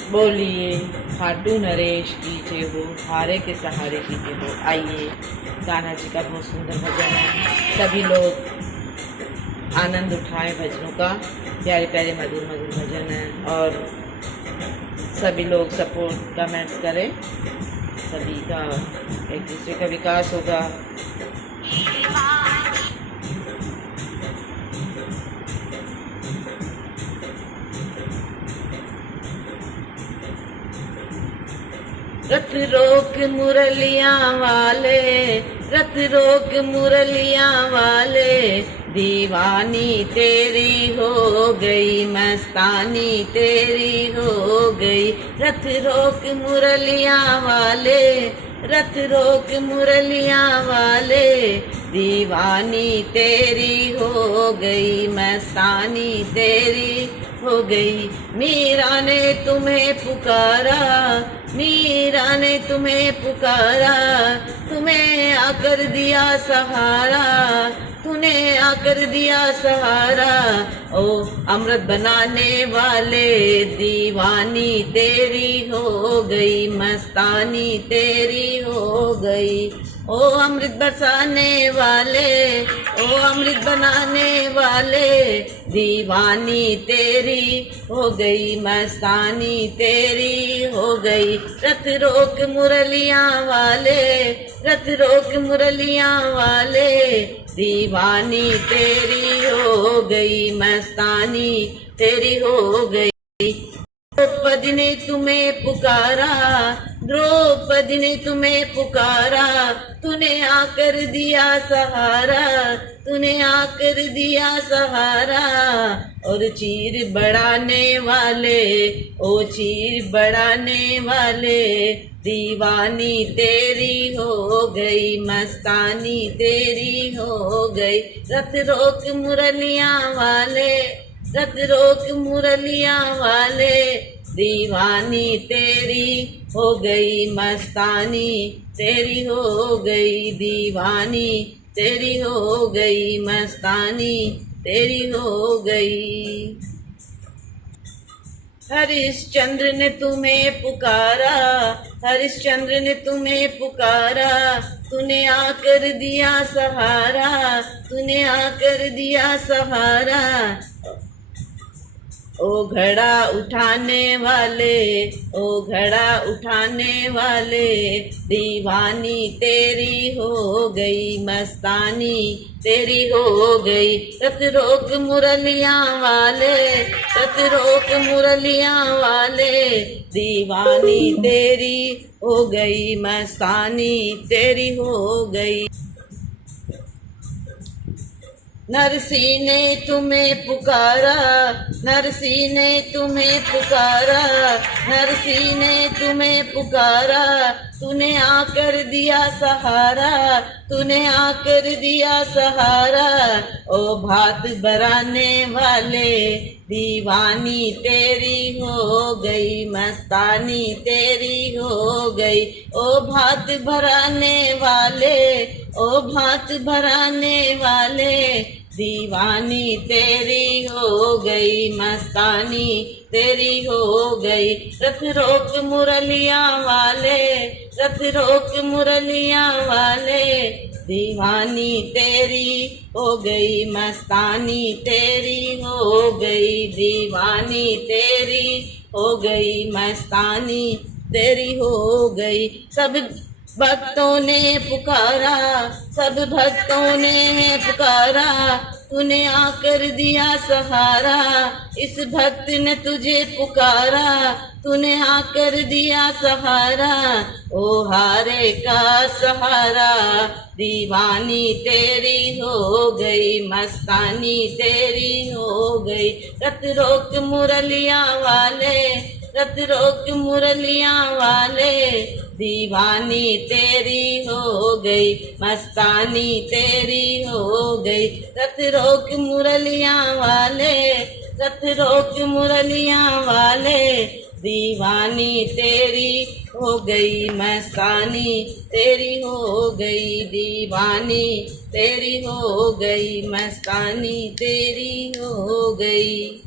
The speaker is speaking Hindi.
बोलिए खाटू नरेश की जय हो, हारे के सहारे की जय हो। आइए, कान्हा जी का बहुत सुंदर भजन है, सभी लोग आनंद उठाएं भजनों का। प्यारे प्यारे मधुर मधुर भजन है और सभी लोग सपोर्ट कमेंट्स करें, सभी का एक दूसरे का विकास होगा। रथ रोक मुरलिया वाले, रथ रोक मुरलिया वाले, दीवानी तेरी हो गई, मस्तानी तेरी हो गई। रथ रोक मुरलिया वाले, रथ रोक मुरलिया वाले, दीवानी तेरी हो गई, मस्तानी तेरी हो गई। मीरा ने तुम्हें पुकारा, मीरा ने तुम्हें पुकारा, तुम्हें आकर दिया सहारा, तूने आकर दिया सहारा। ओ अमृत बनाने वाले, दीवानी तेरी हो गई, मस्तानी तेरी हो गई। ओ अमृत बरसाने वाले, ओ अमृत बनाने वाले, दीवानी तेरी हो गई, मस्तानी तेरी हो गई। रथ रोक मुरलिया वाले, रथ रोक मुरलिया वाले, दीवानी तेरी हो गई, मस्तानी तेरी हो गई। द्रौपदी ने तुम्हें पुकारा, द्रौपदी ने तुम्हें पुकारा, तूने आकर दिया सहारा, तूने आकर दिया सहारा। और चीर बढ़ाने वाले, ओ चीर बढ़ाने वाले, दीवानी तेरी हो गई, मस्तानी तेरी हो गई। रथ रोक मुरलिया वाले, रथ रोक मुरलिया वाले, दीवानी तेरी हो गई, मस्तानी तेरी हो गई, दीवानी तेरी हो गई, मस्तानी तेरी हो गई। हरिश्चंद्र ने तुम्हें पुकारा, हरिश्चंद्र ने तुम्हें पुकारा, तूने आकर दिया सहारा, तूने आकर दिया सहारा। ओ घड़ा उठाने वाले, ओ घड़ा उठाने वाले, दीवानी तेरी हो गई, मस्तानी तेरी हो गई। रथ रोक मुरलिया वाले, रथ रोक मुरलिया वाले, दीवानी तेरी हो गई, मस्तानी तेरी हो गई। नरसी ने तुम्हें पुकारा, नरसी ने तुम्हें पुकारा, नरसी ने तुम्हें पुकारा, तूने आकर दिया सहारा, तूने आकर दिया सहारा। ओ भात बराने वाले, दीवानी तेरी हो गई, मस्तानी तेरी हो गई। ओ भात भराने वाले, ओ भात भराने वाले, दीवानी तेरी हो गई, मस्तानी तेरी हो गई। रथ रोक मुरलिया वाले, रथ रोक मुरलिया वाले, दीवानी तेरी हो गई, मस्तानी तेरी हो गई, दीवानी तेरी हो गई, मस्तानी तेरी हो गई। सब भक्तों ने पुकारा, सब भक्तों ने पुकारा, तूने आकर दिया सहारा। इस भक्त ने तुझे पुकारा, तूने आकर दिया सहारा। ओ हारे का सहारा, दीवानी तेरी हो गई, मस्तानी तेरी हो गई। रथ रोक मुरलिया वाले, रथ रोक मुरलिया वाले, दीवानी तेरी हो गई, मस्तानी तेरी हो गई। रथ रोक मुरलिया वाले, रथ रोक मुरलिया वाले, दीवानी तेरी हो गई, मस्तानी तेरी हो गई, दीवानी तेरी हो गई, मस्तानी तेरी हो गई।